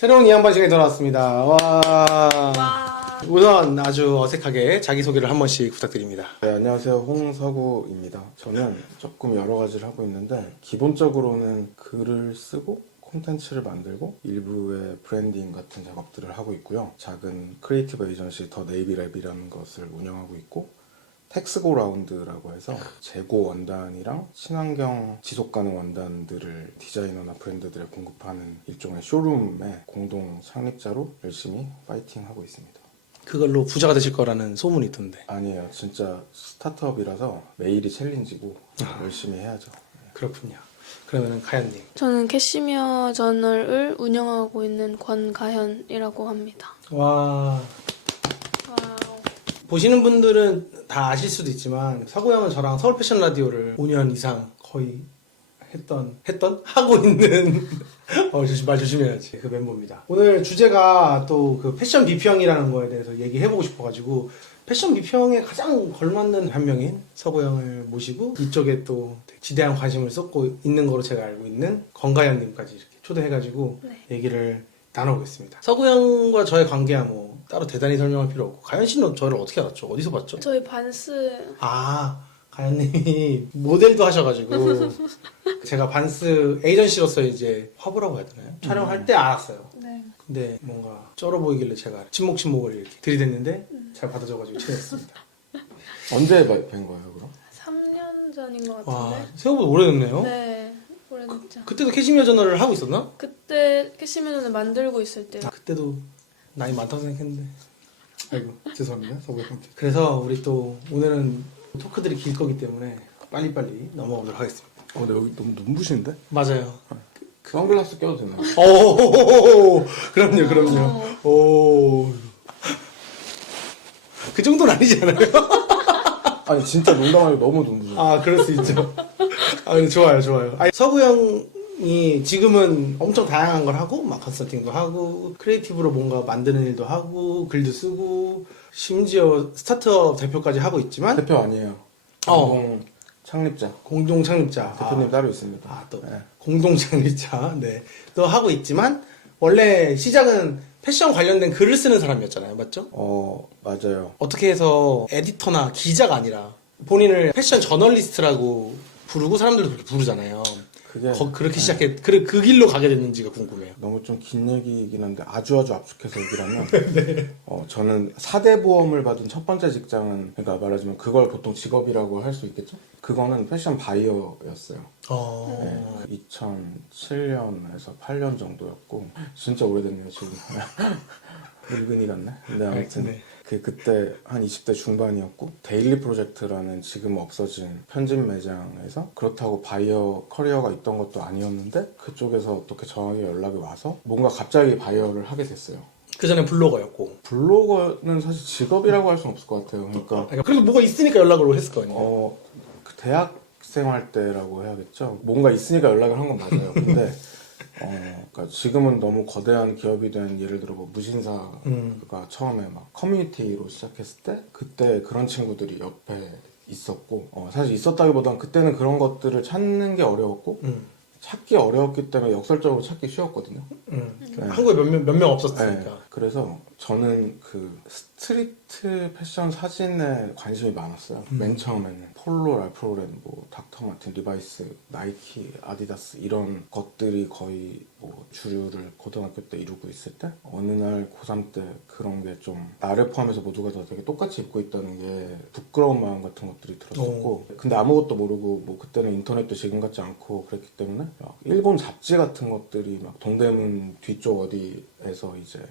새로운 이양반 시간이 돌아왔습니다. 와. 와. 우선 아주 어색하게 자기소개를 한 번씩 부탁드립니다. 네, 안녕하세요. 홍서구입니다. 저는 조금 여러 가지를 하고 있는데 기본적으로는 글을 쓰고 콘텐츠를 만들고 일부의 브랜딩 같은 작업들을 하고 있고요. 작은 크리에이티브 에이전시 더 네이비랩이라는 것을 운영하고 있고 텍스고 라운드라고 해서 재고 원단이랑 친환경 지속가능 원단들을 디자이너나 브랜드들에 공급하는 일종의 쇼룸의 공동 창립자로 열심히 파이팅하고 있습니다. 그걸로 부자가 되실 거라는 소문이 있던데. 아니에요. 진짜 스타트업이라서 매일이 챌린지고 열심히 해야죠. 그렇군요. 그러면은 가연님. 저는 캐시미어 저널을 운영하고 있는 권가현이라고 합니다. 와. 와우. 보시는 분들은 다 아실 수도 있지만 서구 형은 저랑 서울 패션 라디오를 5년 이상 거의 하고 있는 말 조심해야지 그 멤버입니다. 오늘 주제가 또 그 패션 비평이라는 거에 대해서 얘기해보고 싶어가지고 패션 비평에 가장 걸맞는 한 명인 서구 형을 모시고 이쪽에 또 지대한 관심을 쏟고 있는 거로 제가 알고 있는 권가연님까지 이렇게 초대해가지고 네. 얘기를 나눠보겠습니다. 서구 형과 저의 관계야 뭐 따로 대단히 설명할 필요 없고 가연 씨는 저를 어떻게 알았죠? 어디서 봤죠? 저희 반스 가연님이 모델도 하셔가지고 제가 반스 에이전시로서 이제 화보라고 해야 되나요? 촬영할 때 알았어요. 네. 근데 뭔가 쩔어 보이길래 제가 침묵을 이렇게 들이댔는데 잘 받아줘가지고 친해졌습니다. 언제 뵌 거예요, 그럼? 3년 전인 것 와, 같은데. 생각보다 오래됐네요. 네. 오래됐죠. 그때도 캐시미어 저널을 하고 있었나? 그때 캐시미어 저널 만들고 있을 때. 그때도 나이 많다고 생각했는데. 아이고 죄송합니다 서구형한테. 그래서 우리 또 오늘은 토크들이 길 거기 때문에 빨리빨리 넘어가도록 하겠습니다. 근데 여기 너무 눈부신데? 맞아요. 선글라스 껴도 되나요? 오, 그럼요. 오, 그 정도는 아니지 않아요? 아니 진짜 농담 아니고 너무 눈부셔. 아, 그럴 수 있죠. 아, 근데 좋아요. 아니, 서구 형이 지금은 엄청 다양한 걸 하고, 막 컨설팅도 하고, 크리에이티브로 뭔가 만드는 일도 하고, 글도 쓰고, 심지어 스타트업 대표까지 하고 있지만, 대표 아니에요. 공동 창립자. 대표님 따로 있습니다. 또 네. 공동 창립자. 네. 또 하고 있지만, 원래 시작은 패션 관련된 글을 쓰는 사람이었잖아요. 맞죠? 맞아요. 어떻게 해서 에디터나 기자가 아니라 본인을 패션 저널리스트라고 부르고 사람들도 그렇게 부르잖아요. 그게 그렇게 그 길로 가게 됐는지가 궁금해요. 너무 좀 긴 얘기이긴 한데 아주 압축해서 얘기를 하면 저는 4대 보험을 받은 첫 번째 직장은 그러니까 말하자면 그걸 보통 직업이라고 할 수 있겠죠? 그거는 패션 바이어였어요. 네, 2007년에서 8년 정도였고 진짜 오래됐네요 지금. 늙은이 같네. 근데 아무튼 네. 그때 한 20대 중반이었고 데일리 프로젝트라는 지금 없어진 편집 매장에서 그렇다고 바이어 커리어가 있던 것도 아니었는데 그쪽에서 어떻게 저에게 연락이 와서 뭔가 갑자기 바이어를 하게 됐어요. 그 전에 블로거였고. 블로거는 사실 직업이라고 할 수는 없을 것 같아요. 그러니까 그래도 뭐가 있으니까 연락을 했을 거 아니에요. 그 대학생 할 때라고 해야겠죠. 뭔가 있으니까 연락을 한 건 맞아요. 근데 그러니까 지금은 너무 거대한 기업이 된 예를 들어 뭐 무신사가 처음에 막 커뮤니티로 시작했을 때 그때 그런 친구들이 옆에 있었고 사실 있었다기보단 그때는 그런 것들을 찾는 게 어려웠고 찾기 어려웠기 때문에 역설적으로 찾기 쉬웠거든요. 네. 한국에 몇 명 없었으니까. 네, 그래서 저는 그 스트리트 패션 사진에 관심이 많았어요. 맨 처음에는 폴로, 랄프 로렌, 뭐 닥터 마틴, 리바이스, 나이키, 아디다스 이런 것들이 거의 뭐 주류를 고등학교 때 이루고 있을 때 어느 날 고3 때 그런 게 좀 나를 포함해서 모두가 다 되게 똑같이 입고 있다는 게 부끄러운 마음 같은 것들이 들었었고 근데 아무것도 모르고 뭐 그때는 인터넷도 지금 같지 않고 그랬기 때문에 막 일본 잡지 같은 것들이 막 동대문 뒤쪽 어디에서 이제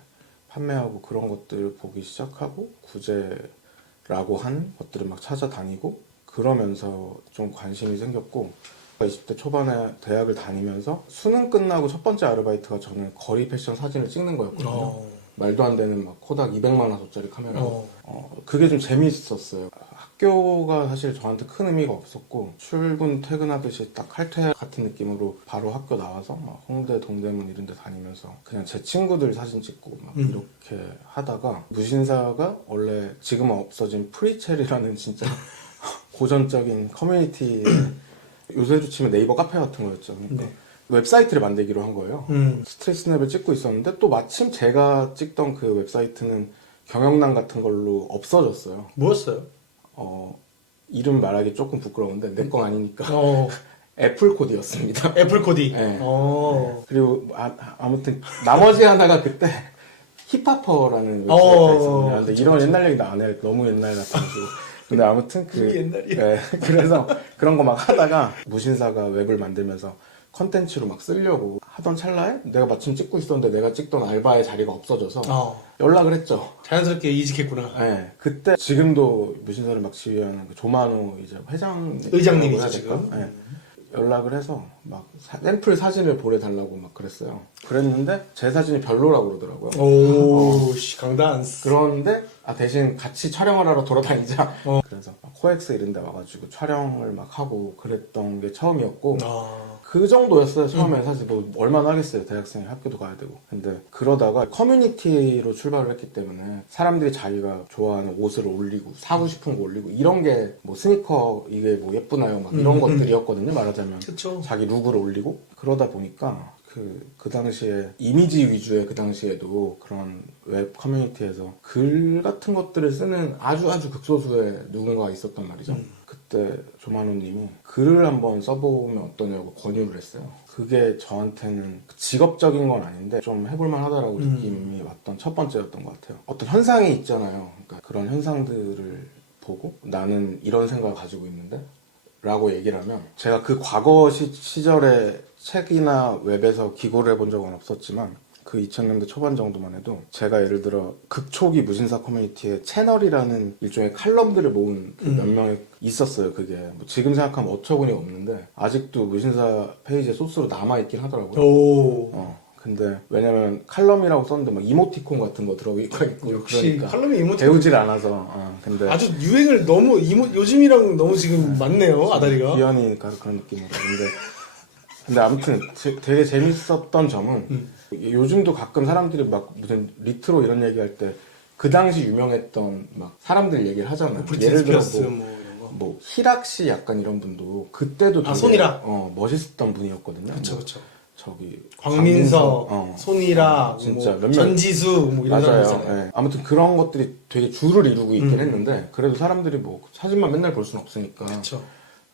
판매하고 그런 것들을 보기 시작하고 구제라고 한 것들을 막 찾아다니고 그러면서 좀 관심이 생겼고 20대 초반에 대학을 다니면서 수능 끝나고 첫 번째 아르바이트가 저는 거리 패션 사진을 찍는 거였거든요. 말도 안 되는 막 코닥 200만 화소짜리 카메라로 그게 좀 재미있었어요. 학교가 사실 저한테 큰 의미가 없었고 출근 퇴근하듯이 딱 칼퇴 같은 느낌으로 바로 학교 나와서 막 홍대 동대문 이런 데 다니면서 그냥 제 친구들 사진 찍고 막 이렇게 하다가 무신사가 원래 지금은 없어진 프리첼이라는 진짜 고전적인 커뮤니티 요새로 치면 네이버 카페 같은 거였죠. 그러니까 웹사이트를 만들기로 한 거예요. 스트릿 스냅을 찍고 있었는데 또 마침 제가 찍던 그 웹사이트는 경영난 같은 걸로 없어졌어요. 뭐였어요? 이름 말하기 조금 부끄러운데 내 건 아니니까 어, 애플 코디였습니다. 애플 코디. 네. 어. 그리고 아무튼 나머지 하나가 그때 힙하퍼라는 웹사이트가 있었는데 근데 이런 옛날 얘기 나 안 해. 너무 옛날 같아가지고 근데 아무튼 이게 옛날이야. 네, 그래서 그런 거 막 하다가 무신사가 웹을 만들면서 컨텐츠로 막 쓰려고 하던 찰나에 내가 마침 찍고 있었는데 내가 찍던 알바의 자리가 없어져서 연락을 했죠. 자연스럽게 이직했구나. 네, 그때 지금도 무신사를 막 지휘하는 그 조만호 이제 의장님이죠, 해야 될까? 지금. 네. 연락을 해서 막 샘플 사진을 보내달라고 막 그랬어요. 그랬는데 제 사진이 별로라고 그러더라고요. 오, 씨, 강단스. 그런데 대신 같이 촬영을 하러 돌아다니자. 그래서 막 코엑스 이런 데 와가지고 촬영을 막 하고 그랬던 게 처음이었고 그 정도였어요. 처음에 사실 뭐 얼마나 하겠어요. 대학생이 학교도 가야 되고. 근데 그러다가 커뮤니티로 출발을 했기 때문에 사람들이 자기가 좋아하는 옷을 올리고 사고 싶은 거 올리고 이런 게 뭐 스니커 이게 뭐 예쁘나요? 막 이런 것들이었거든요. 말하자면 그쵸. 자기 룩을 올리고 그러다 보니까 그 당시에 이미지 위주의 그 당시에도 그런 웹 커뮤니티에서 글 같은 것들을 쓰는 아주 극소수의 누군가가 있었단 말이죠. 그때 조만호님이 글을 한번 써보면 어떠냐고 권유를 했어요. 그게 저한테는 직업적인 건 아닌데 좀 해볼만 하다라고 느낌이 왔던 첫 번째였던 것 같아요. 어떤 현상이 있잖아요. 그러니까 그런 현상들을 보고 나는 이런 생각을 가지고 있는데 라고 얘기를 하면 제가 그 과거 시절에 책이나 웹에서 기고를 해본 적은 없었지만 그 2000년대 초반 정도만 해도 제가 예를 들어 극초기 무신사 커뮤니티에 채널이라는 일종의 칼럼들을 모은 그 몇 명이 있었어요. 그게 뭐 지금 생각하면 어처구니 없는데 아직도 무신사 페이지에 소스로 남아있긴 하더라고요. 오. 근데 왜냐면 칼럼이라고 썼는데 막 이모티콘 같은 거 들어가 있고 역시 그러니까 칼럼이 이모티콘 배우질 않아서 근데 아주 유행을 너무 요즘이랑 너무 지금 맞네요. 아다리가. 귀연이니까 그런 느낌으로 근데 아무튼 되게 재밌었던 점은 요즘도 가끔 사람들이 막 무슨 리트로 이런 얘기할 때 그 당시 유명했던 막 사람들 얘기를 하잖아요. 브리트니 스피어스 뭐 이런 거. 뭐 희락 씨 약간 이런 분도 그때도 되게 손이락. 멋있었던 분이었거든요. 그쵸 뭐 그쵸. 저기 광민서, 손이락, 진짜 뭐 몇몇 전지수 뭐 이런 맞아요. 사람들 네. 아무튼 그런 것들이 되게 줄을 이루고 있긴 했는데 그래도 사람들이 뭐 사진만 맨날 볼 수는 없으니까 그쵸.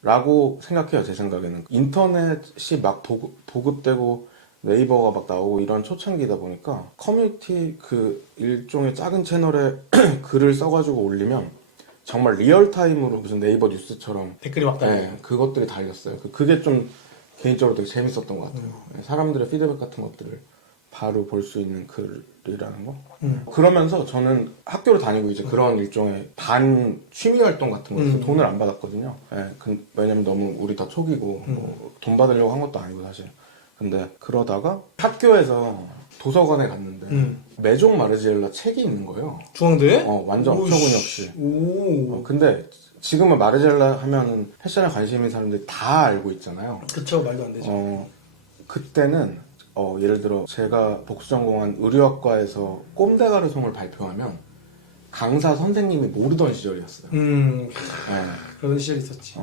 라고 생각해요. 제 생각에는 인터넷이 막 보급되고 네이버가 막 나오고 이런 초창기다 보니까 커뮤니티 그 일종의 작은 채널에 글을 써가지고 올리면 정말 리얼타임으로 무슨 네이버 뉴스처럼 댓글이 막 달려요. 그것들이 달렸어요. 그게 좀 개인적으로 되게 재밌었던 것 같아요. 사람들의 피드백 같은 것들을 바로 볼 수 있는 글이라는 거. 그러면서 저는 학교를 다니고 이제 그런 일종의 반 취미 활동 같은 거에서 돈을 안 받았거든요. 왜냐면 너무 우리 다 초기고 뭐 돈 받으려고 한 것도 아니고 사실. 근데 그러다가 학교에서 도서관에 갔는데 메종 마르지엘라 책이 있는 거예요. 중앙대에? 완전 어처구니 없이. 오. 근데 지금은 마르지엘라 하면은 패션에 관심 있는 사람들이 다 알고 있잖아요. 그쵸, 말도 안 되죠. 그때는 예를 들어 제가 복수 전공한 의류학과에서 꼼데가르송을 발표하면 강사 선생님이 모르던 시절이었어요. 그런 시절 있었지.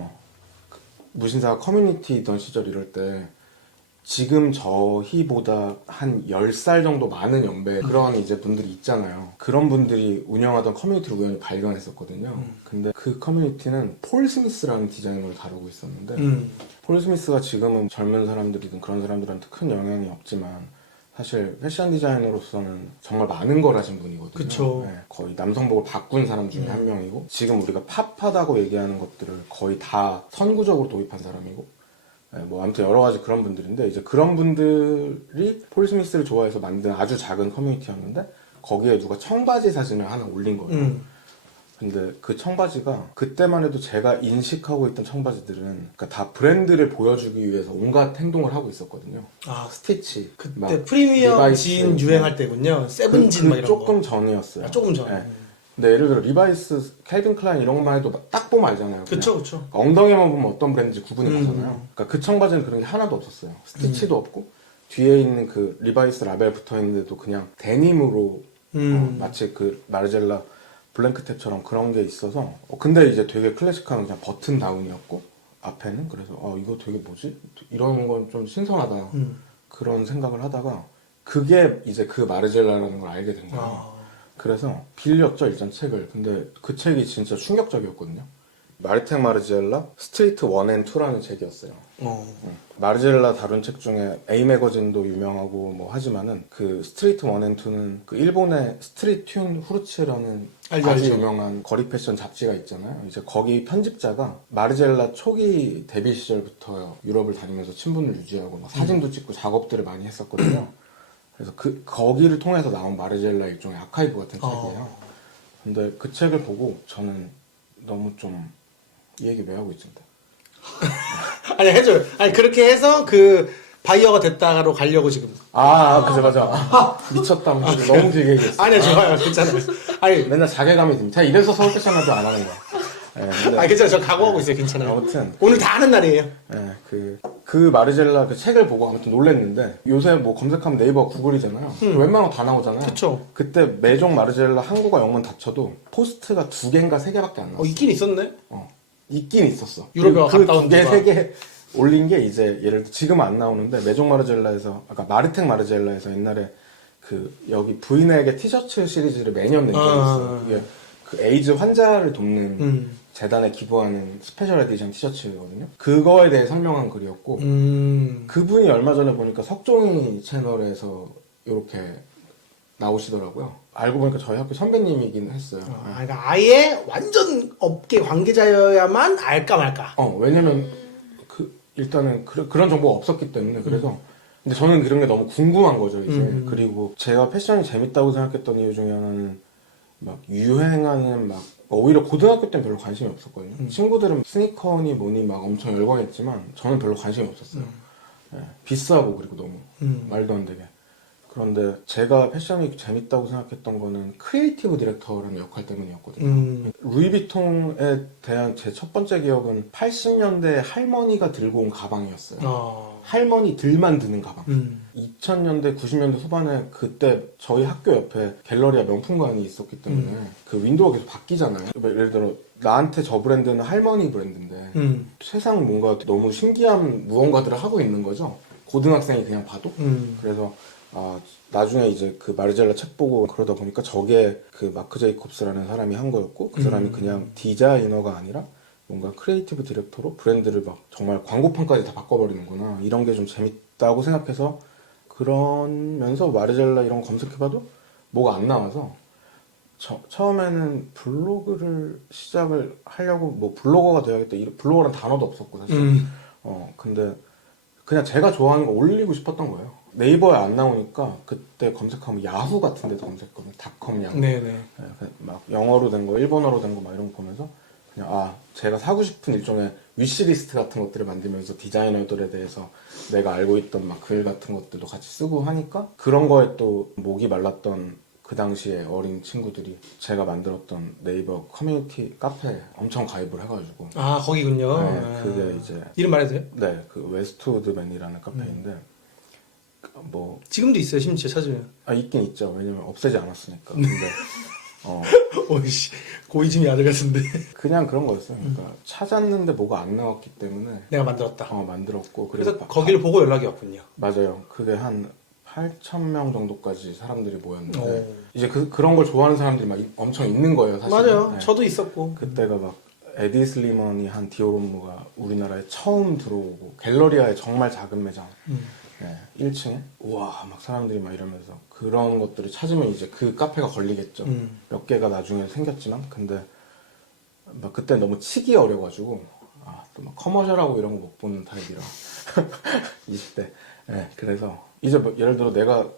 무신사가 커뮤니티던 시절 이럴 때 지금 저희보다 한 10살 정도 많은 연배 그런 이제 분들이 있잖아요. 그런 분들이 운영하던 커뮤니티를 우연히 발견했었거든요. 근데 그 커뮤니티는 폴 스미스라는 디자이너를 다루고 있었는데 폴 스미스가 지금은 젊은 사람들이든 그런 사람들한테 큰 영향이 없지만 사실 패션 디자이너로서는 정말 많은 걸 하신 분이거든요. 그쵸. 거의 남성복을 바꾼 사람 중에 한 명이고 지금 우리가 팝하다고 얘기하는 것들을 거의 다 선구적으로 도입한 사람이고 뭐 아무튼 여러 가지 그런 분들인데 이제 그런 분들이 폴 스미스를 좋아해서 만든 아주 작은 커뮤니티였는데 거기에 누가 청바지 사진을 하나 올린 거예요. 근데 그 청바지가 그때만 해도 제가 인식하고 있던 청바지들은 그러니까 다 브랜드를 보여주기 위해서 온갖 행동을 하고 있었거든요. 스티치 그때 프리미엄 리바이스, 진 유행할 때군요. 세븐진 막 이런 조금 거. 전이었어요. 조금 전. 근데 예를 들어 리바이스, 캘빈 클라인 이런 것만 해도 딱 보면 알잖아요. 그쵸. 엉덩이만 보면 어떤 브랜드인지 구분이 가잖아요. 그러니까 그 청바지는 그런 게 하나도 없었어요. 스티치도 없고 뒤에 있는 그 리바이스 라벨 붙어 있는데도 그냥 데님으로 마치 그 마르젤라 블랭크탭처럼 그런 게 있어서 근데 이제 되게 클래식한 그냥 버튼 다운이었고 앞에는. 그래서 이거 되게 뭐지? 이런 건 좀 신선하다. 그런 생각을 하다가 그게 이제 그 마르젤라라는 걸 알게 된 거예요. 아. 그래서 빌렸죠, 일단 책을. 근데 그 책이 진짜 충격적이었거든요. 마르텍 마르젤라 스트리트 1 앤 2라는 책이었어요. 마르젤라 다룬 책 중에 A 매거진도 유명하고 뭐 하지만은 그 스트리트 1 앤 2는 그 일본의 스트리트 튠 후르츠라는 아주 알죠. 유명한 거리 패션 잡지가 있잖아요. 이제 거기 편집자가 마르젤라 초기 데뷔 시절부터 유럽을 다니면서 친분을 유지하고 막 사진도 찍고 작업들을 많이 했었거든요. 그래서 거기를 통해서 나온 마르젤라 일종의 아카이브 같은 책이에요. 근데 그 책을 보고 저는 너무 좀 이 얘기 왜 하고 있습니다. 아니 해줘요. 아니 그렇게 해서 그 바이어가 됐다로 가려고 지금. 그죠, 맞아. 미쳤다. 너무 길게 얘기했어. 아니 좋아요, 괜찮아요. 아니 맨날 자괴감이 듭니다. 제가 이래서 서울 패션라도 안 하는 거야. 근데 괜찮아요. 저 각오하고 있어요. 괜찮아요. 아무튼 오늘 다 하는 날이에요. 그 마르젤라 그 책을 보고 아무튼 놀랬는데 요새 뭐 검색하면 네이버 구글이잖아요. 웬만한 거 다 나오잖아요. 그쵸. 그때 매종 마르젤라 한국어 영문 다 쳐도 포스트가 2개인가 3개밖에 안 나왔어. 있긴 있었네. 있긴 있었어. 유럽에 그 갔다 온 2개, 데가. 3개 올린 게 이제 예를 들어 지금 안 나오는데 매종 마르젤라에서 아까 마르텍 마르젤라에서 옛날에 그 여기 브이넥의 티셔츠 시리즈를 매년 낸 적이 있어요. 그게 그 에이즈 환자를 돕는 재단에 기부하는 스페셜 에디션 티셔츠거든요. 그거에 대해 설명한 글이었고 그분이 얼마 전에 보니까 석종이 채널에서 이렇게 나오시더라고요. 알고 보니까 저희 학교 선배님이긴 했어요. 그러니까 아예 완전 업계 관계자여야만 알까 말까. 왜냐면 일단은 그런 정보가 없었기 때문에. 그래서 근데 저는 그런 게 너무 궁금한 거죠 이제. 그리고 제가 패션이 재밌다고 생각했던 이유 중에 하나는 막 유행하는 막 오히려 고등학교 때는 별로 관심이 없었거든요. 친구들은 스니커니 뭐니 막 엄청 열광했지만 저는 별로 관심이 없었어요. 비싸고 그리고 너무 말도 안 되게. 그런데 제가 패션이 재밌다고 생각했던 거는 크리에이티브 디렉터라는 역할 때문이었거든요. 루이비통에 대한 제 첫 번째 기억은 80년대 할머니가 들고 온 가방이었어요. 할머니들만 드는 가방. 2000년대, 90년대 후반에 그때 저희 학교 옆에 갤러리아 명품관이 있었기 때문에 그 윈도우가 계속 바뀌잖아요. 예를 들어 나한테 저 브랜드는 할머니 브랜드인데 세상 뭔가 너무 신기한 무언가들을 하고 있는 거죠. 고등학생이 그냥 봐도. 그래서 나중에 이제 그 마르젤라 책 보고 그러다 보니까 저게 그 마크 제이콥스라는 사람이 한 거였고 그 사람이 그냥 디자이너가 아니라 뭔가 크리에이티브 디렉터로 브랜드를 막 정말 광고판까지 다 바꿔버리는구나. 이런 게 좀 재밌다고 생각해서 그러면서 마르젤라 이런 거 검색해봐도 뭐가 안 나와서 처음에는 블로그를 시작을 하려고 뭐 블로거가 돼야겠다. 블로거란 단어도 없었고 사실. 근데 그냥 제가 좋아하는 거 올리고 싶었던 거예요. 네이버에 안 나오니까 그때 검색하면 야후 같은 데도 검색했거든요. 닷컴 야후. 네네. 막 영어로 된 거, 일본어로 된 거 막 이런 거 보면서 그냥 제가 사고 싶은 일종의 위시리스트 같은 것들을 만들면서 디자이너들에 대해서 내가 알고 있던 막 글 같은 것들도 같이 쓰고 하니까 그런 거에 또 목이 말랐던 그 당시에 어린 친구들이 제가 만들었던 네이버 커뮤니티 카페에 엄청 가입을 해가지고 거기군요. 그게 이제 이름 말해도 돼요? 네, 그 웨스트우드맨이라는 카페인데 뭐 지금도 있어요, 심지어 찾으면. 있긴 있죠. 왜냐면 없애지 않았으니까. 근데 오이씨, 고이즈미 아들 같은데. 그냥 그런 거였어요. 그러니까 찾았는데 뭐가 안 나왔기 때문에 내가 만들었다. 만들었고 그래서 거기를 보고 연락이 왔군요. 맞아요. 그게 한 8,000명 정도까지 사람들이 모였는데 이제 그런 걸 좋아하는 사람들이 막 엄청 있는 거예요, 사실. 맞아요. 네. 저도 있었고. 그때가 막 에디 슬리먼이 한 디오롬무가 우리나라에 처음 들어오고 갤러리아에 정말 작은 매장 1층에 우와 막 사람들이 막 이러면서 그런 것들을 찾으면 이제 그 카페가 걸리겠죠. 몇 개가 나중에 생겼지만 근데 막 그때 너무 치기 어려가지고 또 막 커머셜하고 이런 거 못 보는 타입이라 20대. 그래서 이제 뭐 예를 들어 내가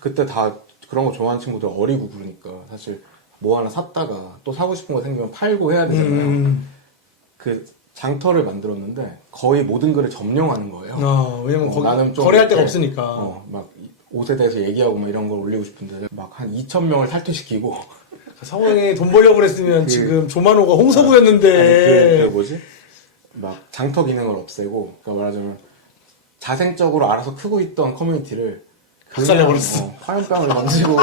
그때 다 그런 거 좋아하는 친구들 어리고 그러니까 사실 뭐 하나 샀다가 또 사고 싶은 거 생기면 팔고 해야 되잖아요. 그 장터를 만들었는데 거의 모든 글을 점령하는 거예요. 왜냐면 거기 나는 좀 거래할 데가 이렇게, 없으니까. 막 옷에 대해서 얘기하고 막 이런 걸 올리고 싶은데 막 한 2,000명을 탈퇴시키고 성형이 돈 벌려고 그랬으면 지금 조만호가 홍서구였는데. 그 뭐지? 막 장터 기능을 없애고 그러니까 말하자면 자생적으로 알아서 크고 있던 커뮤니티를 박살내버렸어. 화염병을 던지고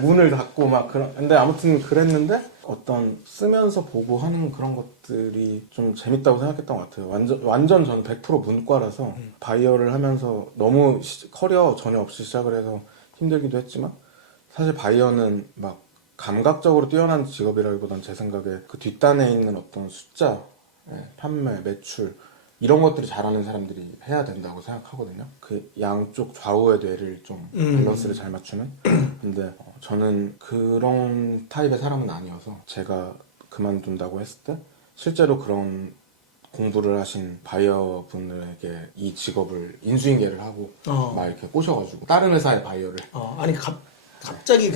문을 닫고 막 그런. 근데 아무튼 그랬는데 어떤 쓰면서 보고 하는 그런 것들이 좀 재밌다고 생각했던 것 같아요. 완전 저는 100% 문과라서 바이어를 하면서 너무 커리어 전혀 없이 시작을 해서 힘들기도 했지만 사실 바이어는 막 감각적으로 뛰어난 직업이라기보단 제 생각에 그 뒷단에 있는 어떤 숫자, 판매, 매출 이런 것들이 잘하는 사람들이 해야 된다고 생각하거든요. 그 양쪽 좌우의 뇌를 좀 밸런스를 잘 맞추는. 근데 저는 그런 타입의 사람은 아니어서 제가 그만둔다고 했을 때 실제로 그런 공부를 하신 바이어 분들에게 이 직업을 인수인계를 하고 막 이렇게 꼬셔가지고 다른 회사의 바이어를 아니 갑자기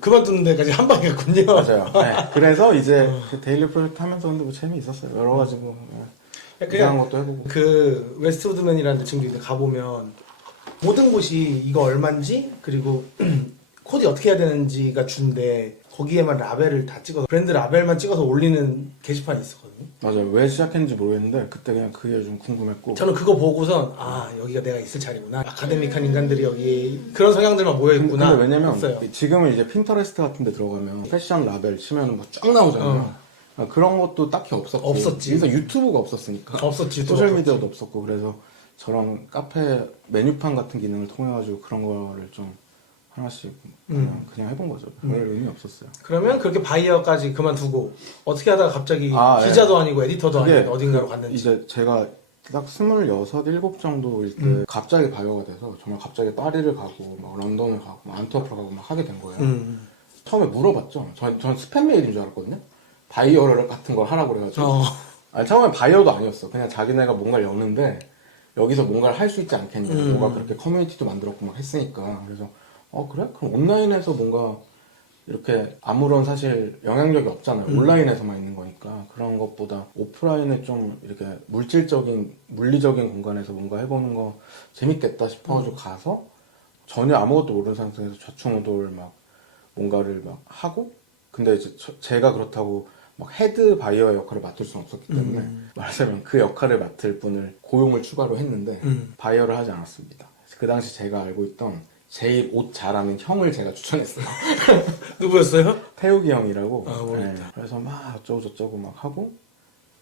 그만두는 데까지 한 방에 갔군요. 맞아요. 네. 그래서 이제 그 데일리 프로젝트 하면서 근데 뭐 재미있었어요. 여러 가지 뭐 이상한 것도 해보고. 그 웨스트우드맨이라는 친구 이제 가보면 모든 곳이 이거 얼마인지 그리고 코드 어떻게 해야 되는지가 준데 거기에만 라벨을 다 찍어서 브랜드 라벨만 찍어서 올리는 게시판이 있었거든요. 맞아요. 왜 시작했는지 모르겠는데 그때 그냥 그게 좀 궁금했고. 저는 그거 보고선 여기가 내가 있을 자리구나. 아카데믹한 인간들이 여기 그런 성향들만 모여 있구나. 근데 왜냐면 했어요. 지금은 이제 핀터레스트 같은 데 들어가면 패션 라벨 치면 뭐 쫙 나오잖아요. 그런 것도 딱히 없었고. 없었지. 그래서 유튜브가 없었으니까. 없었지. 소셜미디어도 없었고. 그래서 저런 카페 메뉴판 같은 기능을 통해가지고 그런 거를 좀 하나씩 그냥 해본 거죠. 별 의미 없었어요. 그러면 그렇게 바이어까지 그만두고 어떻게 하다가 갑자기 네. 기자도 아니고 에디터도 그게 아닌 어딘가로 갔는지. 이제 제가 딱 26, 7 정도일 때 갑자기 바이어가 돼서 정말 갑자기 파리를 가고 막 런던을 가고 막 안트워프를 가고 막 하게 된 거예요. 처음에 물어봤죠. 전 스팸 메일인 줄 알았거든요. 바이어 같은 걸 하라고 그래가지고. 아니, 처음에 바이어도 아니었어. 그냥 자기네가 뭔가를 여는데 여기서 뭔가를 할 수 있지 않겠냐. 뭐가 그렇게 커뮤니티도 만들었고 막 했으니까. 그래서 그래? 그럼 온라인에서 뭔가 이렇게 아무런 사실 영향력이 없잖아요. 온라인에서만 있는 거니까. 그런 것보다 오프라인에 좀 이렇게 물리적인 공간에서 뭔가 해보는 거 재밌겠다 싶어가지고 가서 전혀 아무것도 모르는 상태에서 좌충우돌 막 뭔가를 막 하고 근데 이제 제가 그렇다고 막 헤드 바이어의 역할을 맡을 수는 없었기 때문에 말하자면 그 역할을 맡을 분을 고용을 추가로 했는데 바이어를 하지 않았습니다. 그 당시 제가 알고 있던 제일 옷 잘하는 형을 제가 추천했어요. 누구였어요? 태욱이 형이라고. 모르겠다. 그래서 막 어쩌고 저쩌고 막 하고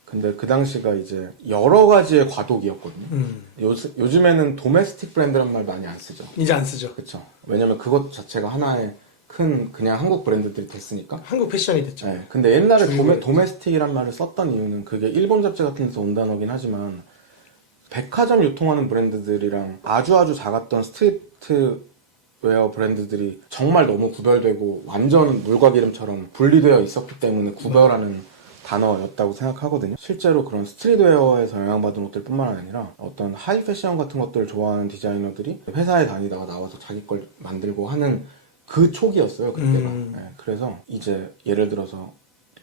근데 그 당시가 이제 여러 가지의 과도기였거든요. 요즘에는 도메스틱 브랜드란 말 많이 안 쓰죠. 이제 안 쓰죠. 그렇죠. 왜냐면 그것 자체가 하나의 큰 그냥 한국 브랜드들이 됐으니까. 한국 패션이 됐죠. 네. 근데 옛날에 도메스틱이란 말을 썼던 이유는 그게 일본 잡지 같은 데서 온 단어긴 하지만 백화점 유통하는 브랜드들이랑 아주 작았던 스트리트 웨어 브랜드들이 정말 너무 구별되고 완전 물과 기름처럼 분리되어 있었기 때문에 구별하는 단어였다고 생각하거든요. 실제로 그런 스트리트웨어에서 영향받은 옷들 뿐만 아니라 어떤 하이 패션 같은 것들을 좋아하는 디자이너들이 회사에 다니다가 나와서 자기 걸 만들고 하는 그 초기였어요, 그때가. 네, 그래서 이제 예를 들어서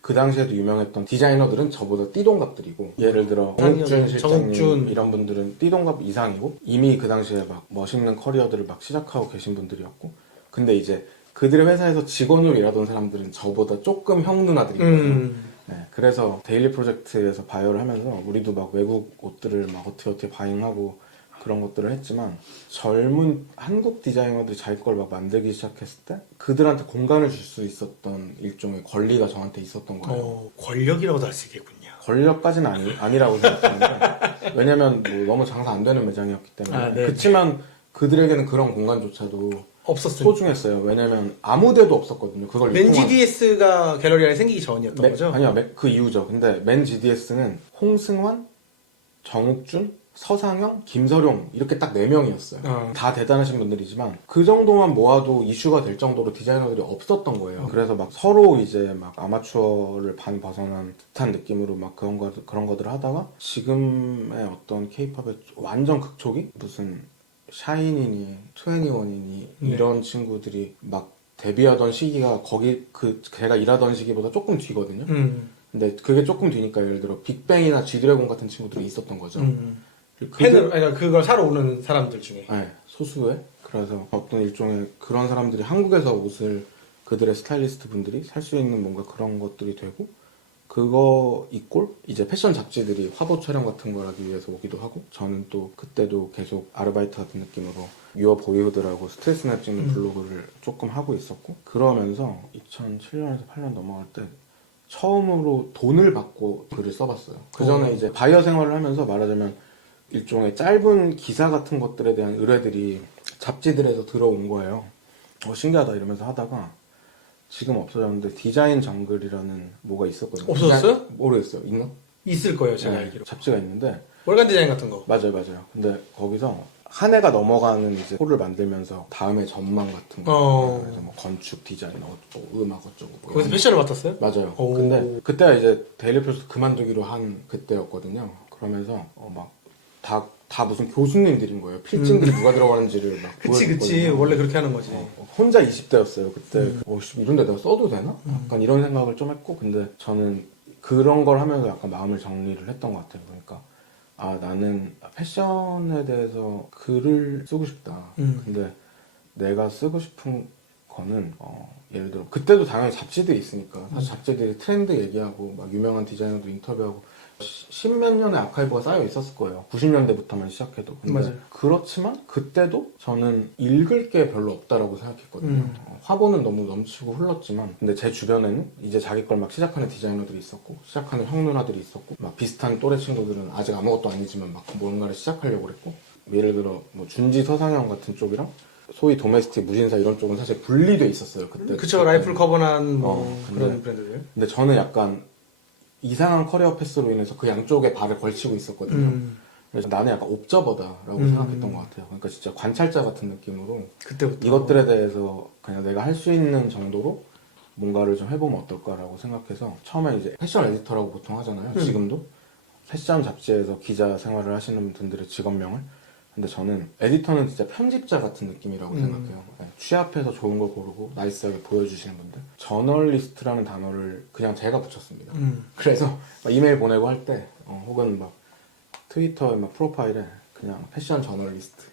그 당시에도 유명했던 디자이너들은 저보다 띠동갑들이고 예를 들어 정욱준 실장님 이런 분들은 띠동갑 이상이고 이미 그 당시에 막 멋있는 커리어들을 막 시작하고 계신 분들이었고 근데 이제 그들의 회사에서 직원으로 일하던 사람들은 저보다 조금 형 누나들이거든요. 네, 그래서 데일리 프로젝트에서 바이어를 하면서 우리도 막 외국 옷들을 막 어떻게 바잉하고 그런 것들을 했지만 젊은 한국 디자이너들이 자기 걸 막 만들기 시작했을 때 그들한테 공간을 줄 수 있었던 일종의 권리가 저한테 있었던 거예요. 권력이라고도 할 수 있겠군요. 권력까지는 아니라고 생각하는데 왜냐면 뭐 너무 장사 안 되는 매장이었기 때문에 그렇지만 그들에게는 그런 공간조차도 없었어요. 소중했어요. 왜냐면 아무 데도 없었거든요. 그걸 맨 GDS가 갤러리 안에 생기기 전이었던 거죠? 아니요. 그 이후죠. 근데 맨 GDS는 홍승환, 정욱준, 서상영, 김서룡 이렇게 딱 4명이었어요. 다 대단하신 분들이지만 그 정도만 모아도 이슈가 될 정도로 디자이너들이 없었던 거예요. 그래서 막 서로 이제 막 아마추어를 반 벗어난 듯한 느낌으로 막 그런 것들을 하다가 지금의 어떤 케이팝의 완전 극초기? 무슨 샤이니니, 21이니 이런 친구들이 막 데뷔하던 시기가 거기 걔가 일하던 시기보다 조금 뒤거든요. 근데 그게 조금 뒤니까 예를 들어 빅뱅이나 G드래곤 같은 친구들이 있었던 거죠. 그걸 사러 오는 사람들 중에. 네, 소수의. 그래서 어떤 일종의 그런 사람들이 한국에서 옷을 그들의 스타일리스트 분들이 살 수 있는 뭔가 그런 것들이 되고 그거 있고 이제 패션 잡지들이 화보 촬영 같은 걸 하기 위해서 오기도 하고 저는 또 그때도 계속 아르바이트 같은 느낌으로 유어 보이후드라고 스트레스냅 찍는 블로그를 조금 하고 있었고 그러면서 2007년에서 8년 넘어갈 때 처음으로 돈을 받고 글을 써봤어요. 그 전에 이제 바이어 생활을 하면서 말하자면 일종의 짧은 기사 같은 것들에 대한 의뢰들이 잡지들에서 들어온 거예요. 신기하다 이러면서 하다가 지금 없어졌는데 디자인 정글이라는 뭐가 있었거든요. 없어졌어요? 모르겠어요. 있나? 있을 거예요, 제가 네, 알기로. 잡지가 있는데 월간 디자인 같은 거. 맞아요. 근데 거기서 한 해가 넘어가는 이제 홀을 만들면서 다음에 전망 같은 거, 그래서 뭐 건축, 디자인, 어쩌고, 음악 어쩌고. 뭐 거기서 패션을 맡았어요? 맞아요. 오. 근데 그때가 이제 데일리 플러스 그만두기로 한 그때였거든요. 그러면서 다 무슨 교수님들인 거예요. 필진들이 누가 들어가는지를 막 그치. 보여줬거든요. 원래 그렇게 하는 거지. 혼자 20대였어요. 그때 이런 데다가 써도 되나? 약간 이런 생각을 좀 했고 근데 저는 그런 걸 하면서 약간 마음을 정리를 했던 것 같아요. 그러니까 나는 패션에 대해서 글을 쓰고 싶다. 근데 내가 쓰고 싶은 거는 예를 들어 그때도 당연히 잡지들이 있으니까 사실 잡지들이 트렌드 얘기하고 막 유명한 디자이너도 인터뷰하고 십몇 년의 아카이브가 쌓여 있었을 거예요. 90년대부터만 시작해도. 근데 맞아요. 그렇지만 그때도 저는 읽을 게 별로 없다라고 생각했거든요. 화보는 너무 넘치고 흘렀지만 근데 제 주변에는 이제 자기 걸 막 시작하는 디자이너들이 있었고 시작하는 형 누나들이 있었고 막 비슷한 또래 친구들은 아직 아무것도 아니지만 막 뭔가를 시작하려고 그랬고 예를 들어 뭐 준지 서상영 같은 쪽이랑 소위 도메스틱 무신사 이런 쪽은 사실 분리돼 있었어요. 그때. 그쵸, 라이플 커버난 근데- 그런 브랜드들. 근데 저는 약간 이상한 커리어 패스로 인해서 그 양쪽에 발을 걸치고 있었거든요. 그래서 나는 약간 옵저버다라고 생각했던 것 같아요. 그러니까 진짜 관찰자 같은 느낌으로 그때부터. 이것들에 대해서 그냥 내가 할 수 있는 정도로 뭔가를 좀 해보면 어떨까라고 생각해서 처음에 이제 패션 에디터라고 보통 하잖아요. 지금도 패션 잡지에서 기자 생활을 하시는 분들의 직업명을. 근데 저는 에디터는 진짜 편집자 같은 느낌이라고 생각해요. 네, 취합해서 좋은 걸 고르고 나이스하게 보여주시는 분들. 저널리스트라는 단어를 그냥 제가 붙였습니다. 그래서 막 이메일 보내고 할 때 혹은 막 트위터에 막 프로파일에 그냥 패션 저널리스트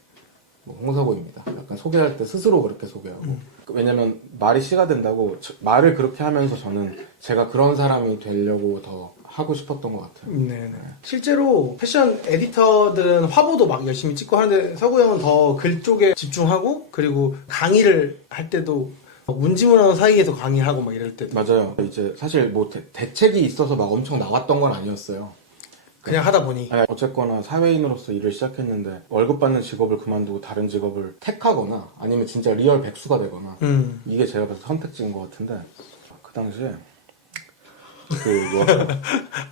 뭐 홍서고입니다. 약간 소개할 때 스스로 그렇게 소개하고 왜냐면 말이 씨가 된다고 말을 그렇게 하면서 저는 제가 그런 사람이 되려고 더 하고 싶었던 것 같아요. 네네. 실제로 패션 에디터들은 화보도 막 열심히 찍고 하는데 서구 형은 더 글 쪽에 집중하고 그리고 강의를 할 때도 문지문하고 사이에서 강의하고 막 이럴 때도 맞아요. 이제 사실 뭐 대책이 있어서 막 엄청 나왔던 건 아니었어요. 그냥 하다 보니 아니, 어쨌거나 사회인으로서 일을 시작했는데 월급 받는 직업을 그만두고 다른 직업을 택하거나 아니면 진짜 리얼 백수가 되거나 이게 제가 봐서 선택지인 것 같은데 그 당시에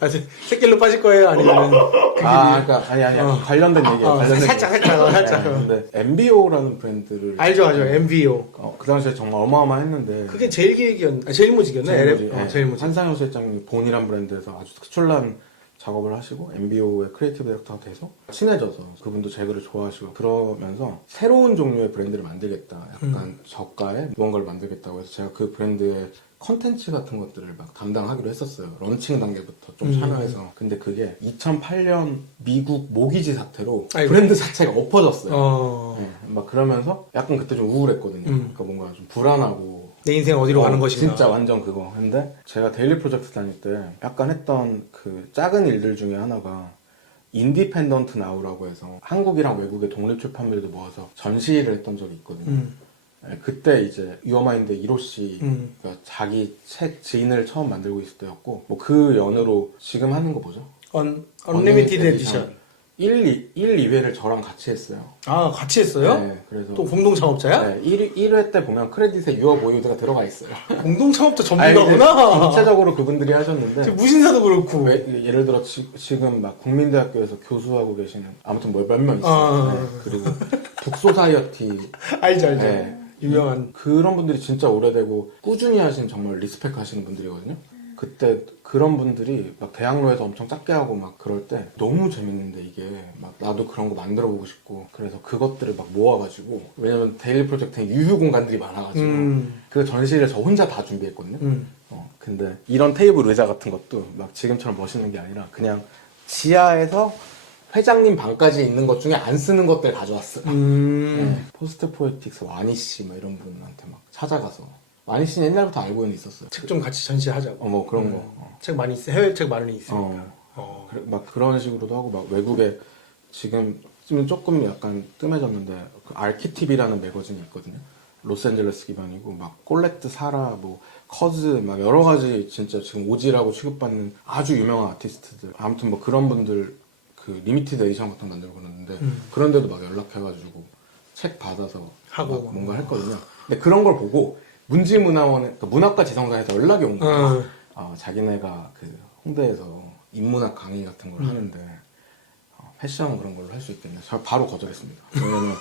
아직 새길로 빠질 거예요? 아니면 그러니까 아니 관련된 얘기예요. 관련된 살짝 얘기. 살짝 네, 근데 MBO라는 브랜드를 알죠 MVO 그 당시에 정말 어마어마했는데 그게 제일 기획이었나? 제일 모직이었나? 제일 모직 한상효 실장님이 본이란 브랜드에서 아주 특출난 작업을 하시고 MBO의 크리에이티브 디렉터가 돼서 친해져서 그분도 제 글을 좋아하시고 그러면서 새로운 종류의 브랜드를 만들겠다 약간 저가의 무언가를 만들겠다고 해서 제가 그 브랜드의 컨텐츠 같은 것들을 막 담당하기로 했었어요. 런칭 단계부터 좀 참여해서. 근데 그게 2008년 미국 모기지 사태로 아이고. 브랜드 자체가 엎어졌어요. 네, 막 그러면서 약간 그때 좀 우울했거든요. 그러니까 뭔가 좀 불안하고 내 인생 어디로 가는 것인가 진짜 완전 그거. 근데 제가 데일리 프로젝트 다닐 때 약간 했던 그 작은 일들 중에 하나가 인디펜던트 나우라고 해서 한국이랑 외국의 독립 출판물들 모아서 전시를 했던 적이 있거든요. 네, 그때 이제 유어마인드 1호 씨가 자기 책 진을 처음 만들고 있을 때였고 뭐 그 연으로 지금 하는 거 뭐죠? 언리미티드 에디션 1, 2회를 저랑 같이 했어요. 아 같이 했어요? 네, 그래서 또 공동 창업자야? 네, 1회 때 보면 크레딧에 유어 보유드가 들어가 있어요. 공동 창업자 아니, 전문가구나. 전체적으로 그분들이 하셨는데 지금 무신사도 그렇고. 예를 들어 지금 막 국민대학교에서 교수하고 계시는 아무튼 몇 명 있어요. 네, 그리고 북소사이어티 알죠. 네, 유명한. 그런 분들이 진짜 오래되고 꾸준히 하신 정말 리스펙 하시는 분들이거든요. 그때 그런 분들이 막 대학로에서 엄청 작게 하고 막 그럴 때 너무 재밌는데 이게 막 나도 그런 거 만들어 보고 싶고 그래서 그것들을 막 모아가지고 왜냐면 데일리 프로젝트는 유휴 공간들이 많아가지고 그 전시를 저 혼자 다 준비했거든요. 근데 이런 테이블 의자 같은 것도 막 지금처럼 멋있는 게 아니라 그냥 지하에서 회장님 방까지 있는 것 중에 안 쓰는 것들 가져왔어요. 네, 포스트 포에틱스 와니 씨 막 이런 분한테 막 찾아가서 마니 씨는 옛날부터 알고는 있었어요. 책 좀 같이 전시하자고. 뭐 그런 거. 책 많이 해외 책 많이 있으니까. 막 그런 식으로도 하고 막 외국에 지금 조금 약간 뜸해졌는데 그 아키티비라는 매거진이 있거든요. 로스앤젤레스 기반이고 막 콜레트 사라 뭐 커즈 막 여러 가지 진짜 지금 오지라고 취급받는 아주 유명한 아티스트들 아무튼 뭐 그런 분들 그 리미티드 에디션 같은 거 만들고 그러는데 그런데도 막 연락해가지고 책 받아서 하고 막 뭔가 했거든요. 근데 그런 걸 보고 문지문화원에 그러니까 문학과 지성사에서 연락이 온 거예요. 자기네가 그 홍대에서 인문학 강의 같은 걸 하는데 패션 그런 걸로 할 수 있겠네. 저 바로 거절했습니다. 왜냐면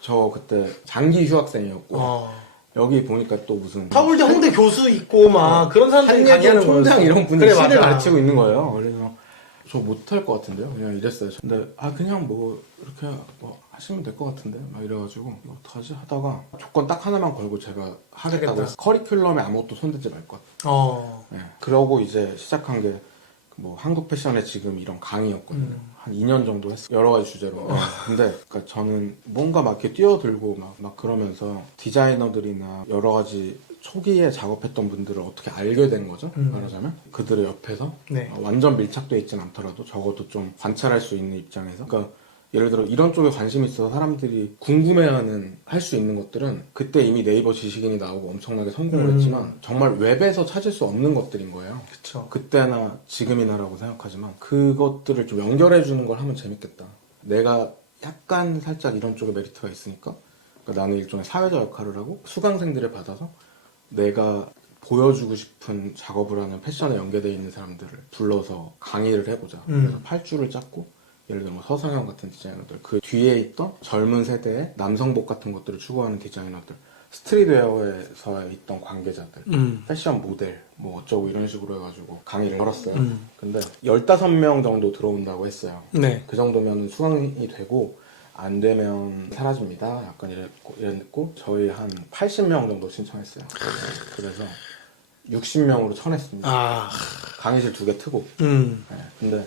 저 그때 장기 휴학생이었고 여기 보니까 또 무슨 서울대 홍대 교수 있고 막 그런 사람들이 한예종 강의하는 총장 거였어. 이런 분들이 그래, 시를 맞아. 가르치고 있는 거예요. 그래서 저 못할 것 같은데요. 그냥 이랬어요. 근데 그냥 뭐 이렇게 뭐 하시면 될 것 같은데 막 이래가지고 어떡하지 하다가 조건 딱 하나만 걸고 제가 하겠다고 하겠다. 해서 커리큘럼에 아무것도 손대지 말 것. 네. 그러고 이제 시작한 게 뭐 한국 패션의 지금 이런 강의였거든요. 한 2년 정도 했어요. 여러 가지 주제로. 근데 그러니까 저는 뭔가 막 이렇게 뛰어들고 막 그러면서 디자이너들이나 여러 가지 초기에 작업했던 분들을 어떻게 알게 된 거죠. 말하자면 그들의 옆에서 네. 완전 밀착돼 있진 않더라도 적어도 좀 관찰할 수 있는 입장에서 그러니까 예를 들어 이런 쪽에 관심이 있어서 사람들이 궁금해하는 할 수 있는 것들은 그때 이미 네이버 지식인이 나오고 엄청나게 성공을 했지만 정말 웹에서 찾을 수 없는 것들인 거예요. 그쵸. 그때나 지금이나라고 생각하지만 그것들을 좀 연결해 주는 걸 하면 재밌겠다. 내가 약간 살짝 이런 쪽에 메리트가 있으니까 그러니까 나는 일종의 사회자 역할을 하고 수강생들을 받아서 내가 보여주고 싶은 작업을 하는 패션에 연계되어 있는 사람들을 불러서 강의를 해보자. 그래서 8주를 짰고 예를 들어 뭐 서성현 같은 디자이너들 그 뒤에 있던 젊은 세대의 남성복 같은 것들을 추구하는 디자이너들 스트릿웨어에서 있던 관계자들 패션 모델 뭐 어쩌고 이런 식으로 해가지고 강의를 열었어요. 근데 15명 정도 들어온다고 했어요. 네. 그 정도면 수강이 되고 안 되면 사라집니다. 약간 이랬고 저희 한 80명 정도 신청했어요. 그래서 60명으로 쳐냈습니다. 강의실 2개 트고. 네, 근데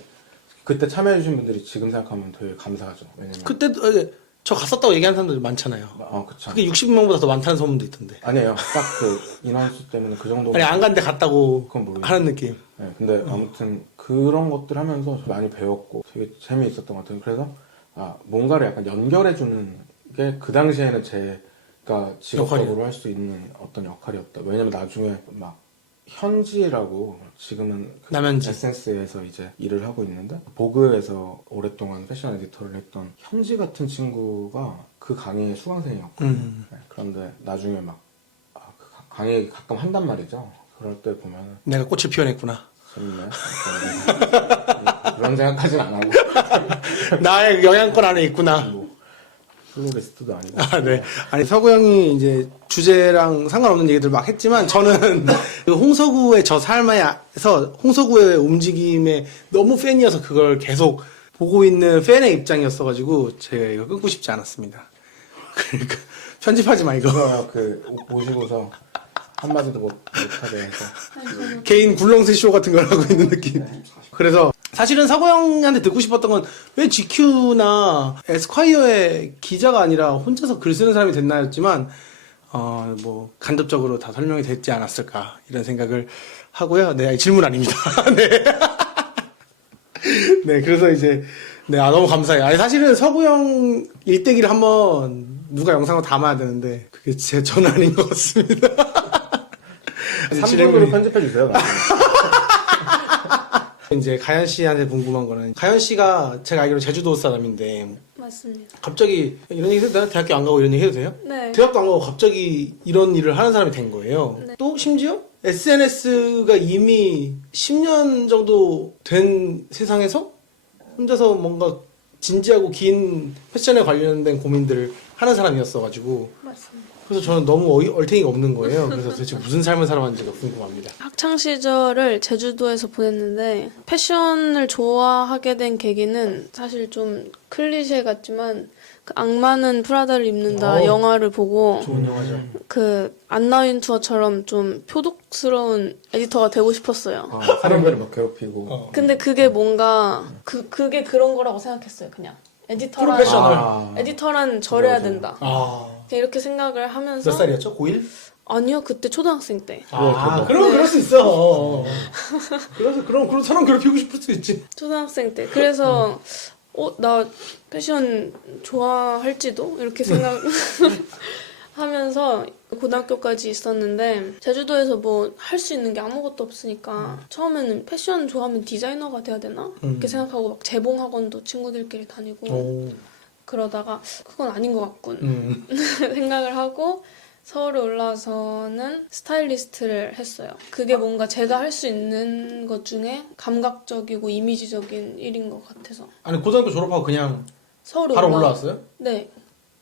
그때 참여해주신 분들이 지금 생각하면 되게 감사하죠. 왜냐면 그때도 저 갔었다고 얘기하는 사람들이 많잖아요. 그쵸. 그게 60명보다 더 많다는 소문도 있던데. 아니에요. 딱 그 인원수 때문에 그 정도. 아니 안 갔는데 갔다고 그건 모르겠어요. 하는 느낌. 네, 근데 아무튼 그런 것들 하면서 많이 배웠고 되게 재미있었던 것 같아요. 그래서 뭔가를 약간 연결해주는 게 그 당시에는 제가 직업적으로 할 수 있는 어떤 역할이었다. 왜냐면 나중에 막 현지라고 지금은 그 남현지. 에센스에서 이제 일을 하고 있는데 보그에서 오랫동안 패션 에디터를 했던 현지 같은 친구가 그 강의의 수강생이었거든요. 네, 그런데 나중에 막 그 강의 가끔 한단 말이죠. 그럴 때 보면 내가 꽃을 피워냈구나. 재밌네. 그런 생각까지는 안 하고 나의 영향권 안에 있구나. 뭐 플로리스트도 아니고. 네. 아니 서구 형이 이제 주제랑 상관없는 얘기들 막 했지만 저는 그 홍서구의 저 삶에서 홍서구의 움직임에 너무 팬이어서 그걸 계속 보고 있는 팬의 입장이었어가지고 제가 이거 끊고 싶지 않았습니다. 그러니까 편집하지 마 이거. 그거 오시고서 한마디도 못하게 해서 개인 굴렁쇠 쇼 같은 걸 하고 있는 느낌. 그래서 사실은 서구 형한테 듣고 싶었던 건 왜 GQ나 에스콰이어의 기자가 아니라 혼자서 글 쓰는 사람이 됐나였지만 뭐 간접적으로 다 설명이 됐지 않았을까 이런 생각을 하고요. 네, 질문 아닙니다. 네. 네, 그래서 이제 너무 감사해요. 아니 사실은 서구 형 일대기를 한번 누가 영상으로 담아야 되는데 그게 저는 아닌 것 같습니다. 3분으로 편집해 주세요. 이제 가연 씨한테 궁금한 거는 가연 씨가 제가 알기로 제주도 사람인데 맞습니다. 갑자기 이런 얘기 해도 되나? 대학교 안 가고 이런 얘기 해도 돼요? 네. 대학도 안 가고 갑자기 이런 일을 하는 사람이 된 거예요. 네. 또 심지어 SNS가 이미 10년 정도 된 세상에서 혼자서 뭔가 진지하고 긴 패션에 관련된 고민들을 하는 사람이었어가지고 맞습니다. 그래서 저는 너무 얼탱이가 없는 거예요. 그래서 도대체 무슨 삶을 살아왔는지가 궁금합니다. 학창 시절을 제주도에서 보냈는데 패션을 좋아하게 된 계기는 사실 좀 클리셰 같지만 그 악마는 프라다를 입는다 영화를 보고 좋은 영화죠. 그 안나 윈투어처럼 좀 표독스러운 에디터가 되고 싶었어요. 사람들을 막 괴롭히고. 근데 그게 뭔가 그게 그런 거라고 생각했어요. 그냥 프로페셔널. 에디터란 저래야 맞아. 된다. 이렇게 생각을 하면서 몇 살이었죠? 고1? 아니요, 그때 초등학생 때. 그러면 네. 그럴 수 있어. 그래서 그런 사람 괴롭히고 싶을 수 있지. 초등학생 때. 그래서 나 패션 좋아할지도 이렇게 생각하면서 고등학교까지 있었는데 제주도에서 뭐 할 수 있는 게 아무것도 없으니까 처음에는 패션 좋아하면 디자이너가 돼야 되나? 이렇게 생각하고 막 재봉 학원도 친구들끼리 다니고 오. 그러다가 그건 아닌 것 같군 생각을 하고 서울에 올라와서는 스타일리스트를 했어요. 그게 뭔가 제가 할 수 있는 것 중에 감각적이고 이미지적인 일인 것 같아서. 아니 고등학교 졸업하고 그냥 서울에 바로 올라왔어요? 네.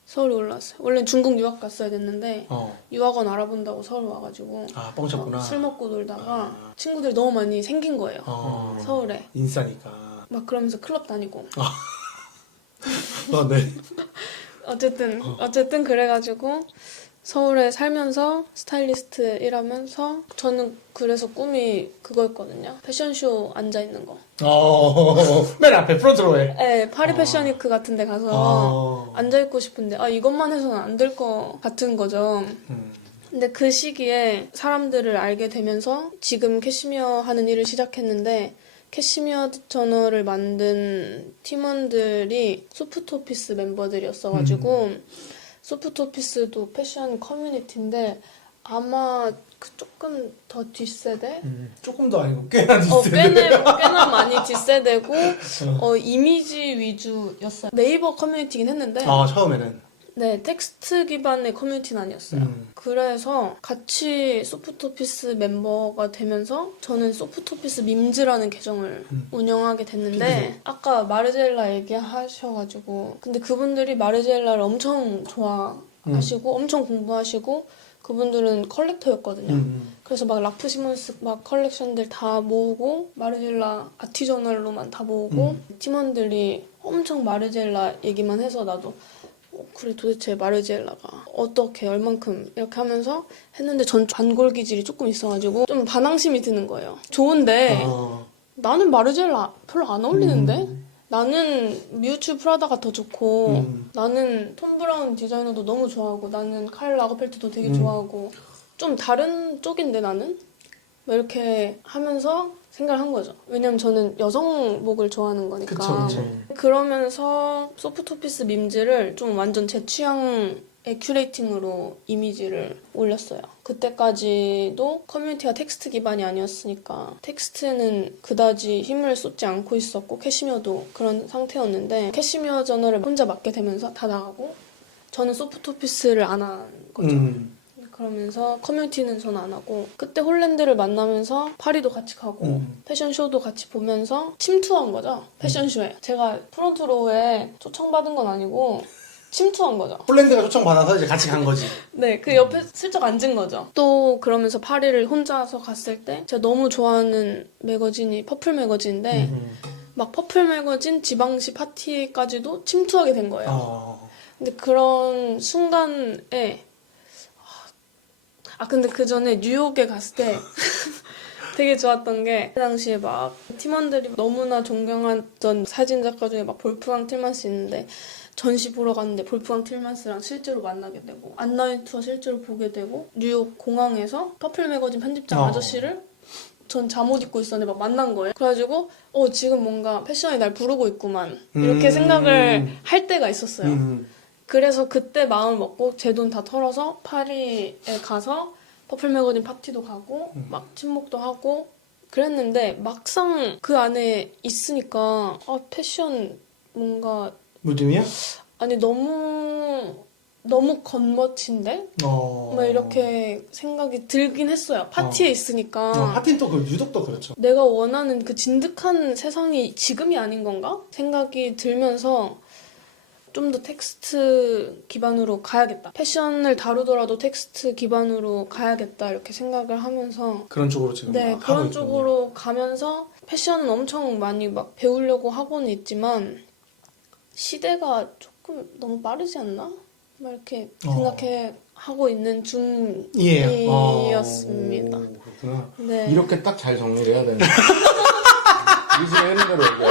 서울에 올라왔어요. 원래 중국 유학 갔어야 됐는데 어. 유학원 알아본다고 서울 와가지고 뻥쳤구나. 술 먹고 놀다가 친구들이 너무 많이 생긴 거예요. 서울에. 인싸니까. 막 그러면서 클럽 다니고. 네. 어쨌든 그래가지고 서울에 살면서 스타일리스트 일하면서 저는 그래서 꿈이 그거였거든요. 패션쇼 앉아있는 거. 맨 앞에 프론트로에. 네, 파리 패션위크 같은 데 가서 앉아있고 싶은데 이것만 해서는 안 될 것 같은 거죠. 근데 그 시기에 사람들을 알게 되면서 지금 캐시미어 하는 일을 시작했는데 캐시미어 저널을 만든 팀원들이 소프트오피스 멤버들이었어가지고 소프트오피스도 패션 커뮤니티인데 아마 조금 더 뒷세대? 조금 더 아니고 꽤나 꽤나 많이 뒷세대고 이미지 위주였어요. 네이버 커뮤니티긴 했는데 처음에는. 네, 텍스트 기반의 커뮤니티는 아니었어요. 그래서 같이 소프트오피스 멤버가 되면서 저는 소프트오피스 밈즈라는 계정을 운영하게 됐는데 아까 마르젤라 얘기하셔가지고 근데 그분들이 마르젤라를 엄청 좋아하시고 엄청 공부하시고 그분들은 컬렉터였거든요. 그래서 막 라프 시몬스 막 컬렉션들 다 모으고 마르젤라 아티저널로만 다 모으고 팀원들이 엄청 마르젤라 얘기만 해서 나도 그래 도대체 마르지엘라가 어떻게 얼만큼 이렇게 하면서 했는데 전 반골 기질이 조금 있어가지고 좀 반항심이 드는 거예요. 좋은데 나는 마르지엘라 별로 안 어울리는데 나는 미우츠 프라다가 더 좋고 나는 톰 브라운 디자이너도 너무 좋아하고 나는 카일 라거펠트도 되게 좋아하고 좀 다른 쪽인데 나는? 뭐 이렇게 하면서 생각을 한 거죠. 왜냐면 저는 여성복을 좋아하는 거니까. 그쵸. 그러면서 소프트오피스 밈즈를 좀 완전 제 취향의 큐레이팅으로 이미지를 올렸어요. 그때까지도 커뮤니티가 텍스트 기반이 아니었으니까 텍스트는 그다지 힘을 쏟지 않고 있었고 캐시미어도 그런 상태였는데 캐시미어 저널을 혼자 맡게 되면서 다 나가고 저는 소프트오피스를 안 한 거죠. 그러면서 커뮤니티는 전 안 하고 그때 홀랜드를 만나면서 파리도 같이 가고 패션쇼도 같이 보면서 침투한 거죠. 패션쇼에. 제가 프론트로에 초청받은 건 아니고 침투한 거죠. 폴란드가 초청받아서 이제 같이 간 거지. 네, 그 옆에 슬쩍 앉은 거죠. 또 그러면서 파리를 혼자서 갔을 때 제가 너무 좋아하는 매거진이 퍼플 매거진인데 막 퍼플 매거진 지방시 파티까지도 침투하게 된 거예요. 근데 그런 순간에 근데 그 전에 뉴욕에 갔을 때 되게 좋았던 게 그 당시에 막 팀원들이 너무나 존경하던 사진작가 중에 막 볼프강 틸만스 있는데 전시 보러 갔는데 볼프강 틸만스랑 실제로 만나게 되고 안나인 투어 실제로 보게 되고 뉴욕 공항에서 퍼플 매거진 편집장 아저씨를 전 잠옷 입고 있었는데 막 만난 거예요. 그래가지고 지금 뭔가 패션이 날 부르고 있구만 이렇게 생각을 할 때가 있었어요. 그래서 그때 마음을 먹고 제 돈 다 털어서 파리에 가서 퍼플 매거진 파티도 가고 막 친목도 하고 그랬는데 막상 그 안에 있으니까 패션 뭔가 무dim이야? 아니 너무 겉멋인데? 막 이렇게 생각이 들긴 했어요. 파티에 있으니까 파티는 또 유독 또 그렇죠. 내가 원하는 그 진득한 세상이 지금이 아닌 건가? 생각이 들면서 좀 더 텍스트 기반으로 가야겠다. 패션을 다루더라도 텍스트 기반으로 가야겠다. 이렇게 생각을 하면서 그런 쪽으로 지금 네, 하고 그런 있군요. 쪽으로 가면서 패션은 엄청 많이 막 배우려고 하고는 있지만 시대가 조금 너무 빠르지 않나? 막 이렇게 생각해 하고 있는 중이었습니다. 그렇구나. 네. 이렇게 딱 잘 정리를 해야 되는데. 유지의 흐름대로 얘기하고.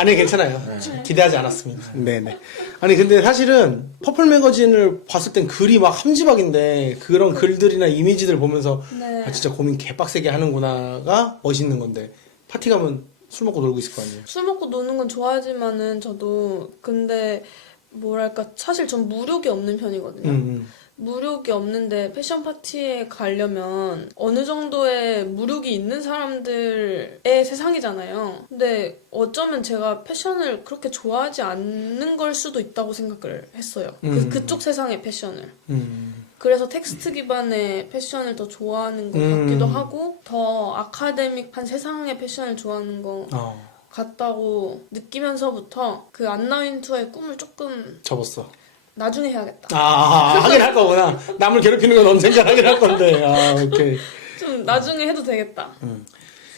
아니 괜찮아요. 네. 기대하지 않았습니다. 네네. 아니 근데 사실은 퍼플 매거진을 봤을 땐 글이 막 함지박인데 그런 글들이나 이미지들 보면서 네. 아 진짜 고민 개빡세게 하는구나가 멋있는 건데 파티 가면 술 먹고 놀고 있을 거 아니에요. 술 먹고 노는 건 좋아하지만은 저도 근데 뭐랄까 사실 전 무력이 없는 편이거든요. 무력이 없는데 패션 파티에 가려면 어느 정도의 무력이 있는 사람들의 세상이잖아요. 근데 어쩌면 제가 패션을 그렇게 좋아하지 않는 걸 수도 있다고 생각을 했어요. 그쪽 세상의 패션을. 그래서 텍스트 기반의 패션을 더 좋아하는 것 같기도 하고 더 아카데믹한 세상의 패션을 좋아하는 것 같다고 느끼면서부터 그 안나윈 투어의 꿈을 조금 접었어. 나중에 해야겠다. 하긴 할 거구나. 남을 괴롭히는 건 언젠가 하긴 할 건데. 오케이. 좀 나중에 해도 되겠다.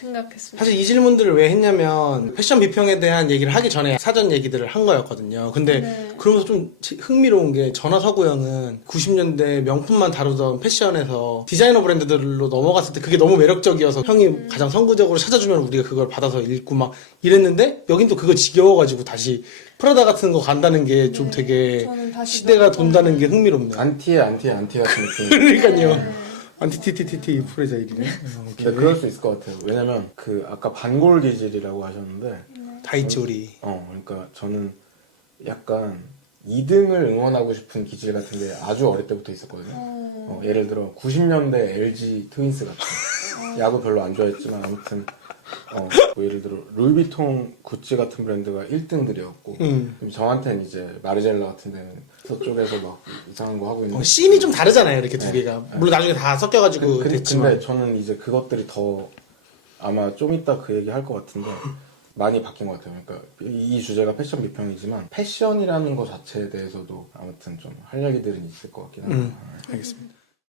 생각했습니다. 사실 이 질문들을 왜 했냐면 패션 비평에 대한 얘기를 하기 전에 사전 얘기들을 한 거였거든요. 근데 네. 그러면서 좀 흥미로운 게 전화 서구 형은 90년대 명품만 다루던 패션에서 디자이너 브랜드들로 넘어갔을 때 그게 너무 매력적이어서 형이 가장 선구적으로 찾아주면 우리가 그걸 받아서 읽고 막 이랬는데 여긴 또 그거 지겨워가지고 다시 프라다 같은 거 간다는 게 좀 되게 저는 다시 시대가 돈다는 게 흥미롭네요. 안티에 안티 같은 느낌. 그러니까요. 안티티티티티 프레자일이네. 네, 그럴 수 있을 것 같아요. 왜냐면 그 아까 반골 기질이라고 하셨는데 다이쪼리. 그러니까 저는 약간 2등을 응원하고 싶은 기질 같은 게 아주 어릴 때부터 있었거든요. 예를 들어 90년대 LG 트윈스 같은 야구 별로 안 좋아했지만 아무튼 뭐 예를 들어 루이비통, 구찌 같은 브랜드가 1등들이었고 저한테는 이제 마르젤라 같은 데는 서쪽에서 막 이상한 거 하고 있는 씬이 좀 다르잖아요, 이렇게 두 네. 개가. 물론 나중에 다 섞여가지고 됐지만. 근데 저는 이제 그것들이 더 아마 좀 이따 그 얘기 할 것 같은데 많이 바뀐 것 같아요. 그러니까 이 주제가 패션 비평이지만 패션이라는 것 자체에 대해서도 아무튼 좀 할 얘기들은 있을 것 같긴 합니다. 알겠습니다.